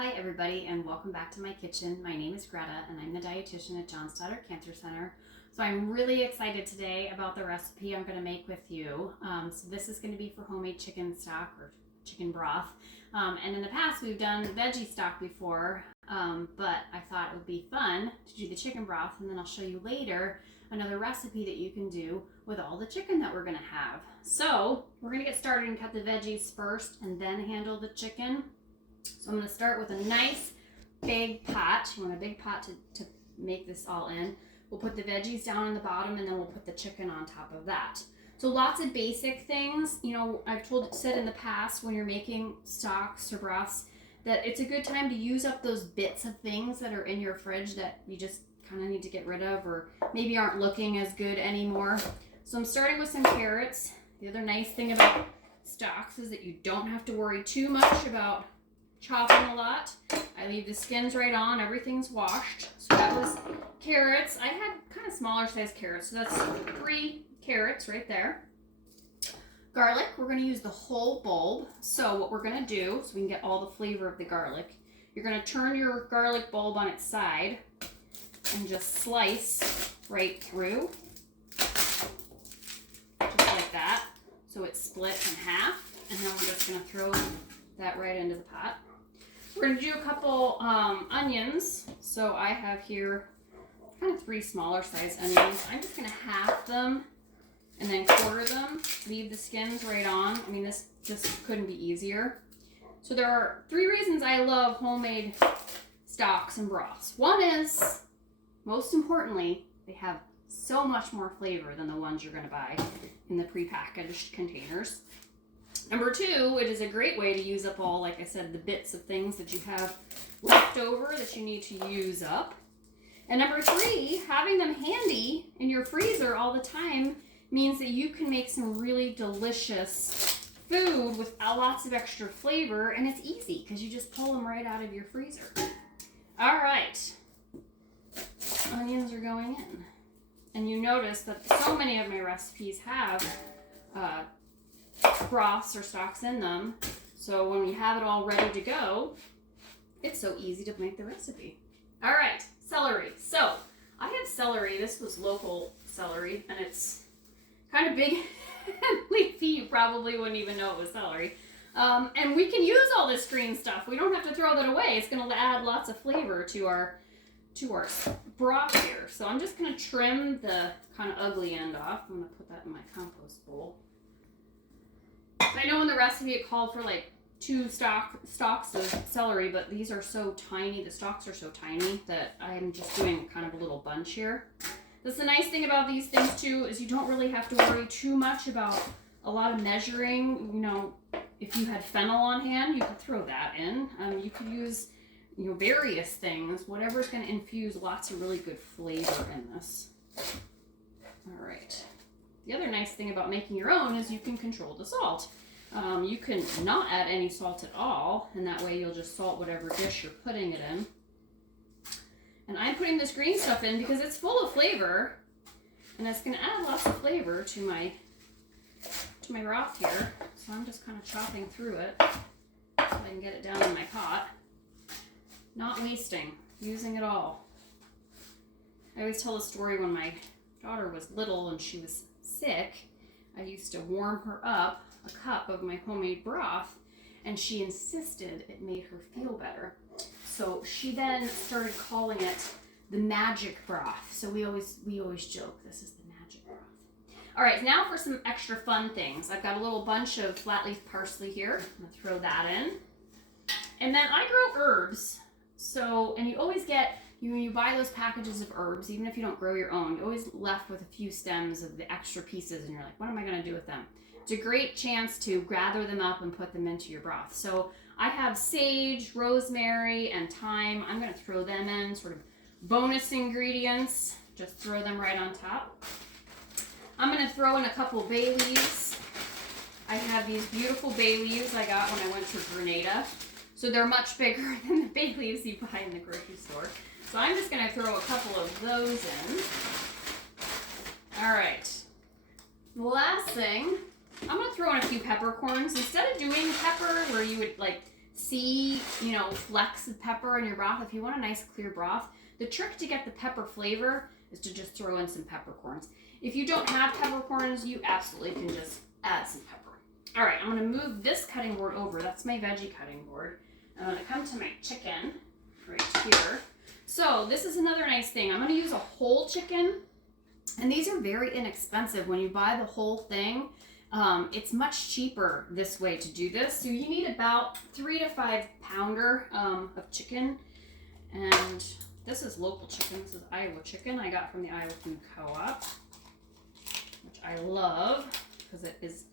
Hi everybody and welcome back to my kitchen. My name is Greta and I'm the dietitian at Johnstotter Cancer Center. So I'm really excited today about the recipe I'm going to make with you. So this is going to be for homemade chicken stock or chicken broth. And in the past we've done veggie stock before, but I thought it would be fun to do the chicken broth, and then I'll show you later another recipe that you can do with all the chicken that we're going to have. So we're going to get started and cut the veggies first and then handle the chicken. So I'm going to start with a nice big pot. You want a big pot to make this all in. We'll put the veggies down in the bottom and then we'll put the chicken on top of that. So lots of basic things. You know, I've said in the past when you're making stocks or broths that it's a good time to use up those bits of things that are in your fridge that you just kind of need to get rid of or maybe aren't looking as good anymore. So I'm starting with some carrots. The other nice thing about stocks is that you don't have to worry too much about chopping a lot. I leave the skins right on, everything's washed. So that was carrots. I had kind of smaller size carrots, so that's 3 carrots right there. Garlic, we're going to use the whole bulb. So what we're going to do, so we can get all the flavor of the garlic, you're going to turn your garlic bulb on its side and just slice right through, just like that. So it's split in half, and then we're just going to throw that right into the pot. We're going to do a couple onions. So I have here kind of 3 smaller size onions. I'm just going to half them and then quarter them. Leave the skins right on. I mean, this just couldn't be easier. So there are 3 reasons I love homemade stocks and broths. One is, most importantly, they have so much more flavor than the ones you're going to buy in the prepackaged containers. Number 2, it is a great way to use up all, like I said, the bits of things that you have left over that you need to use up. And number 3, having them handy in your freezer all the time means that you can make some really delicious food with lots of extra flavor, and it's easy because you just pull them right out of your freezer. All right, onions are going in. And you notice that so many of my recipes have broths or stocks in them, so when we have it all ready to go, it's so easy to make the recipe. All right, celery. So I have celery. This was local celery, and it's kind of big and leafy. You probably wouldn't even know it was celery. And we can use all this green stuff. We don't have to throw that away. It's going to add lots of flavor to our broth here. So I'm just going to trim the kind of ugly end off. I'm going to put that in my compost bowl. I know in the recipe it called for like 2 stalks of celery, but these are so tiny, the stalks are so tiny that I'm just doing kind of a little bunch here. That's the nice thing about these things too, is you don't really have to worry too much about a lot of measuring. You know, if you had fennel on hand, you could throw that in. You could use, you know, various things, whatever's going to infuse lots of really good flavor in this. All right. The other nice thing about making your own is you can control the salt. You can not add any salt at all, and that way you'll just salt whatever dish you're putting it in. And I'm putting this green stuff in because it's full of flavor, and it's going to add lots of flavor to my broth here. So I'm just kind of chopping through it so I can get it down in my pot. Not wasting, using it all. I always tell a story when my daughter was little and she was sick. I used to warm her up a cup of my homemade broth, and she insisted it made her feel better. So she then started calling it the Magic Broth. So we always joke, this is the Magic Broth. All right, now for some extra fun things. I've got a little bunch of flat leaf parsley here. I'm gonna throw that in. And then I grow herbs. So, and you always get, you buy those packages of herbs, even if you don't grow your own, you're always left with a few stems of the extra pieces, and you're like, what am I going to do with them? It's a great chance to gather them up and put them into your broth. So I have sage, rosemary, and thyme. I'm going to throw them in, sort of bonus ingredients. Just throw them right on top. I'm going to throw in a couple bay leaves. I have these beautiful bay leaves I got when I went to Grenada. So they're much bigger than the bay leaves you buy in the grocery store. So I'm just going to throw a couple of those in. All right. The last thing, I'm going to throw in a few peppercorns. Instead of doing pepper where you would like see, flecks of pepper in your broth. If you want a nice clear broth, the trick to get the pepper flavor is to just throw in some peppercorns. If you don't have peppercorns, you absolutely can just add some pepper. All right, I'm gonna move this cutting board over. That's my veggie cutting board. I'm gonna come to my chicken right here. So this is another nice thing. I'm gonna use a whole chicken, and these are very inexpensive. When you buy the whole thing, it's much cheaper this way to do this. So you need about 3 to 5 pounder of chicken, and this is local chicken. This is Iowa chicken I got from the Iowa Food Co-op, which I love because it is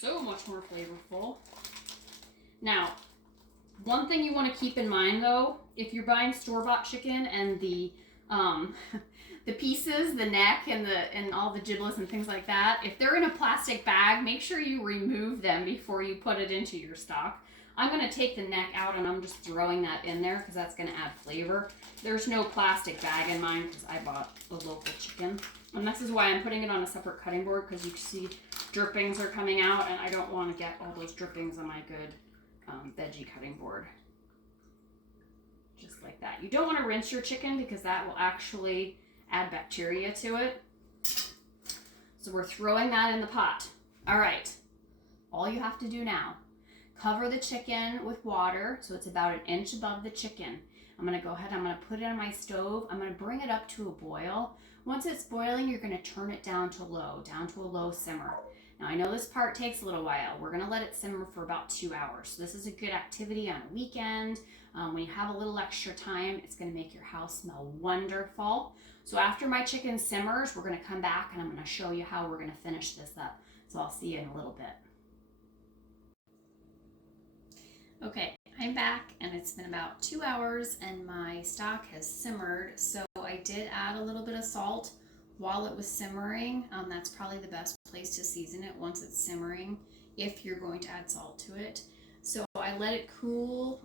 so much more flavorful. Now, one thing you want to keep in mind though, if you're buying store-bought chicken and the pieces, the neck and all the giblets and things like that, if they're in a plastic bag, make sure you remove them before you put it into your stock. I'm going to take the neck out and I'm just throwing that in there because that's going to add flavor. There's no plastic bag in mine because I bought a local chicken. And this is why I'm putting it on a separate cutting board, because you can see drippings are coming out and I don't want to get all those drippings on my good veggie cutting board. Just like that. You don't want to rinse your chicken because that will actually add bacteria to it. So we're throwing that in the pot. All right. All you have to do now, cover the chicken with water so it's about 1 inch above the chicken. I'm going to go ahead, I'm going to put it on my stove. I'm going to bring it up to a boil. Once it's boiling, you're going to turn it down to a low simmer. Now, I know this part takes a little while. We're going to let it simmer for about 2 hours. So this is a good activity on a weekend. When you have a little extra time, it's going to make your house smell wonderful. So after my chicken simmers, we're going to come back and I'm going to show you how we're going to finish this up. So I'll see you in a little bit. Okay, I'm back and it's been about 2 hours and my stock has simmered. So I did add a little bit of salt while it was simmering. That's probably the best place to season it once it's simmering, if you're going to add salt to it. So I let it cool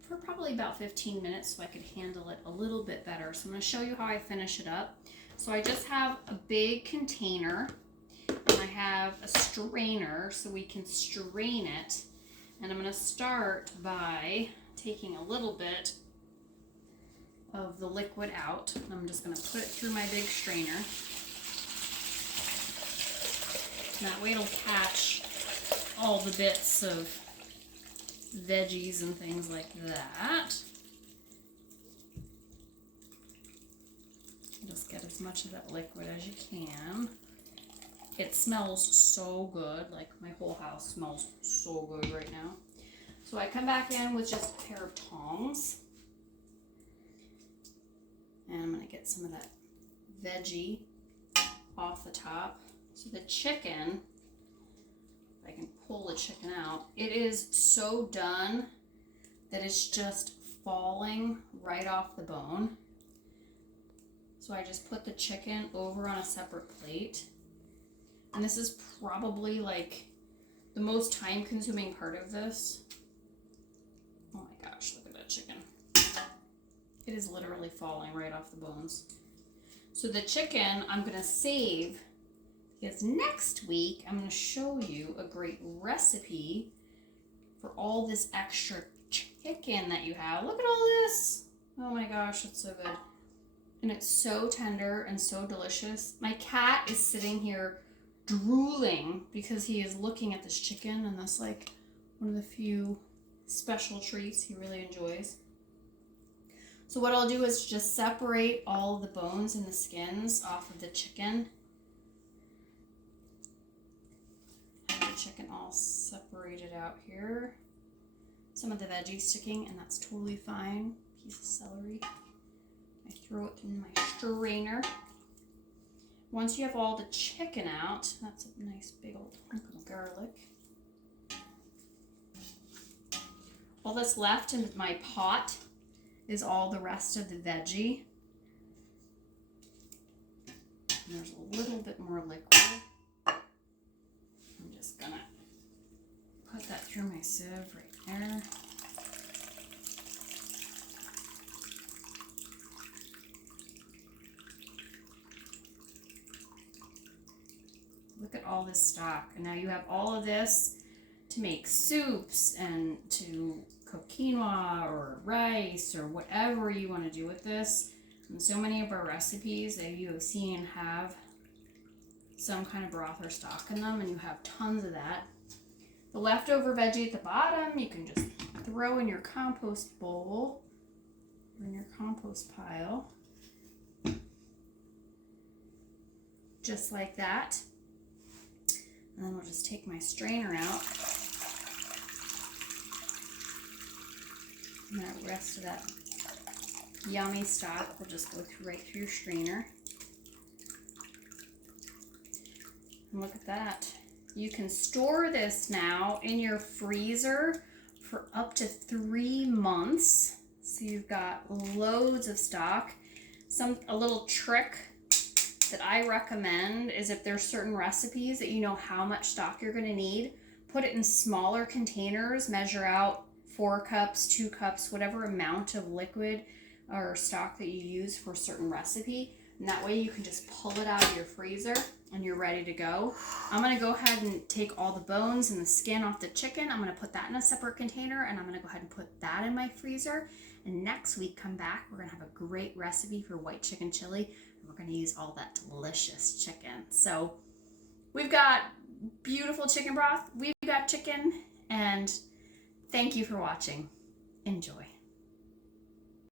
for probably about 15 minutes so I could handle it a little bit better. So I'm going to show you how I finish it up. So I just have a big container and I have a strainer so we can strain it. And I'm going to start by taking a little bit of the liquid out. I'm just going to put it through my big strainer. And that way it'll catch all the bits of veggies and things like that. Just get as much of that liquid as you can. It smells so good, like my whole house smells so good right now. So I come back in with just a pair of tongs. And I'm going to get some of that veggie off the top. So the chicken, if I can pull the chicken out, it is so done that it's just falling right off the bone. So I just put the chicken over on a separate plate. And this is probably like the most time consuming part of this. Oh my gosh, look at that chicken. It is literally falling right off the bones. So the chicken I'm going to save because next week I'm going to show you a great recipe for all this extra chicken that you have. Look at all this. Oh my gosh, it's so good. And it's so tender and so delicious. My cat is sitting here drooling because he is looking at this chicken, and that's like one of the few special treats he really enjoys. So what I'll do is just separate all the bones and the skins off of the chicken. Have the chicken all separated out here. Some of the veggies sticking, and that's totally fine. Piece of celery. I throw it in my strainer. Once you have all the chicken out, that's a nice big old hunk of garlic. All that's left in my pot is all the rest of the veggie. And there's a little bit more liquid. I'm just gonna put that through my sieve right there. Look at all this stock. And now you have all of this to make soups and to cook quinoa or rice or whatever you want to do with this. And so many of our recipes that you have seen have some kind of broth or stock in them, and you have tons of that. The leftover veggie at the bottom, you can just throw in your compost bowl or in your compost pile. Just like that. And then I'll just take my strainer out. And that rest of that yummy stock will just go right through your strainer. And look at that. You can store this now in your freezer for up to 3 months. So you've got loads of stock. A little trick that I recommend is if there's certain recipes that you know how much stock you're going to need, put it in smaller containers, measure out 4 cups, 2 cups, whatever amount of liquid or stock that you use for a certain recipe. And that way you can just pull it out of your freezer and you're ready to go. I'm going to go ahead and take all the bones and the skin off the chicken. I'm going to put that in a separate container, and I'm going to go ahead and put that in my freezer. And next week, come back, we're going to have a great recipe for white chicken chili. And we're going to use all that delicious chicken. So we've got beautiful chicken broth. We've got chicken. And thank you for watching. Enjoy.